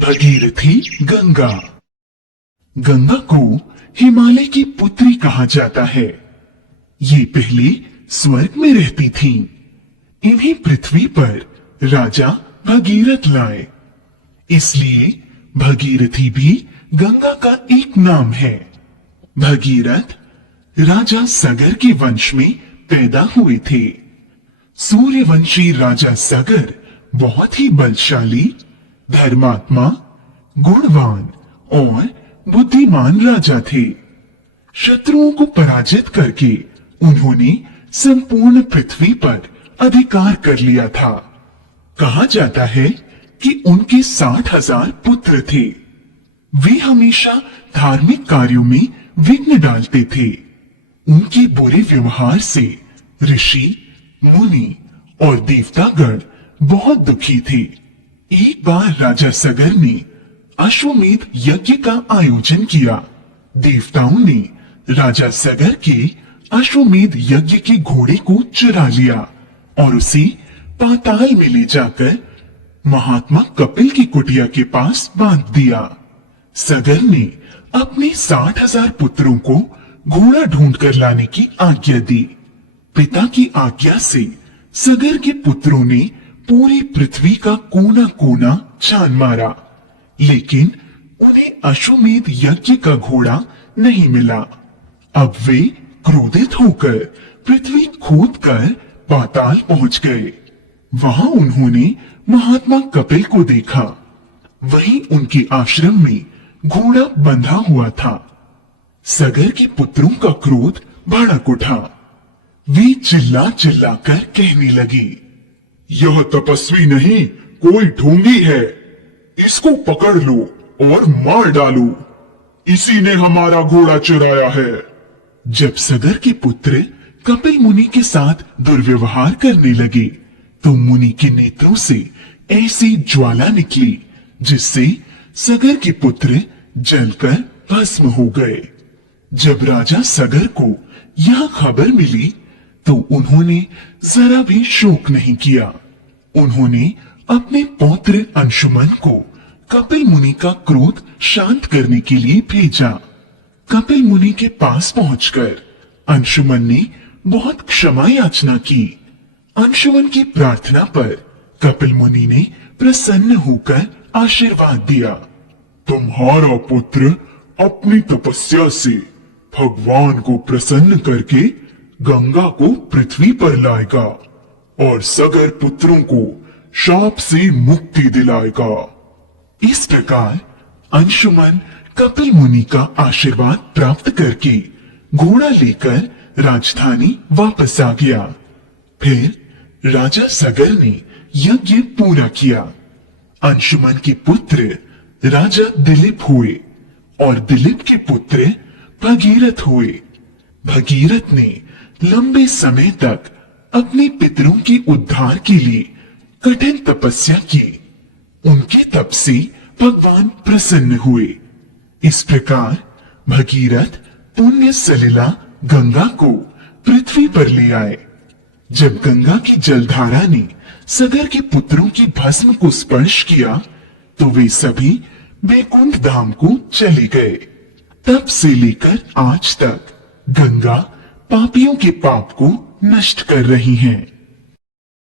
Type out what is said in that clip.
भगीरथी गंगा। गंगा को हिमालय की पुत्री कहा जाता है। ये पहले स्वर्ग में रहती थीं। इन्हें पृथ्वी पर राजा भगीरथ लाए, इसलिए भगीरथी भी गंगा का एक नाम है। भगीरथ राजा सगर के वंश में पैदा हुए थे। सूर्यवंशी राजा सगर बहुत ही बलशाली, धर्मात्मा, गुणवान और बुद्धिमान राजा थे। शत्रुओं को पराजित करके उन्होंने संपूर्ण पृथ्वी पर अधिकार कर लिया था। कहा जाता है कि उनके 60,000 पुत्र थे। वे हमेशा धार्मिक कार्यों में विघ्न डालते थे। उनके बुरे व्यवहार से ऋषि, मुनि और देवतागण बहुत दुखी थे। एक बार राजा सगर ने अश्वमेध यज्ञ का आयोजन किया। देवताओं ने राजा सगर के अश्वमेध यज्ञ के घोड़े को चुरा लिया और उसे पाताल में ले जाकर महात्मा कपिल की कुटिया के पास बांध दिया। सगर ने अपने 60,000 पुत्रों को घोड़ा ढूंढकर लाने की आज्ञा दी। पिता की आज्ञा से सगर के पुत्रों ने पूरी पृथ्वी का कोना कोना छान मारा, लेकिन उन्हें अश्वमेध यज्ञ का घोड़ा नहीं मिला। अब वे क्रोधित होकर पृथ्वी खोदकर पाताल पहुंच गए। वहां उन्होंने महात्मा कपिल को देखा। वहीं उनके आश्रम में घोड़ा बंधा हुआ था। सगर के पुत्रों का क्रोध भड़क उठा। वे चिल्ला चिल्लाकर कहने लगे, यह तपस्वी नहीं, कोई ढोंगी है। इसको पकड़ लो और मार डालो। इसी ने हमारा घोड़ा चुराया है। जब सगर के पुत्र कपिल मुनि के साथ दुर्व्यवहार करने लगे तो मुनि के नेत्रों से ऐसी ज्वाला निकली जिससे सगर के पुत्र जलकर भस्म हो गए। जब राजा सगर को यह खबर मिली तो उन्होंने जरा भी शोक नहीं किया। उन्होंने अपने पौत्र अंशुमन को कपिल मुनि का क्रोध शांत करने के लिए भेजा। कपिल मुनि के पास पहुंचकर अंशुमन ने बहुत क्षमा याचना की। अंशुमन की प्रार्थना पर कपिल मुनि ने प्रसन्न होकर आशीर्वाद दिया। तुम्हारा पुत्र अपनी तपस्या से भगवान को प्रसन्न करके गंगा को पृथ्वी पर लाएगा और सगर पुत्रों को शाप से मुक्ति दिलाएगा। इस प्रकार अंशुमन कपिल मुनि का आशीर्वाद प्राप्त करके घोड़ा लेकर राजधानी वापस आ गया। फिर राजा सगर ने यज्ञ पूरा किया। अंशुमन के पुत्र राजा दिलीप हुए और दिलीप के पुत्र भगीरथ हुए। भगीरथ ने लंबे समय तक अपने पितरों के उद्धार के लिए कठिन तपस्या की। उनके तप से भगवान प्रसन्न हुए। इस प्रकार भगीरथ पुण्य सलिला गंगा को पृथ्वी पर ले आए। जब गंगा की जलधारा ने सगर के पुत्रों की भस्म को स्पर्श किया तो वे सभी बैकुंठ धाम को चले गए। तब से लेकर आज तक गंगा पापियों के पाप को नष्ट कर रही है।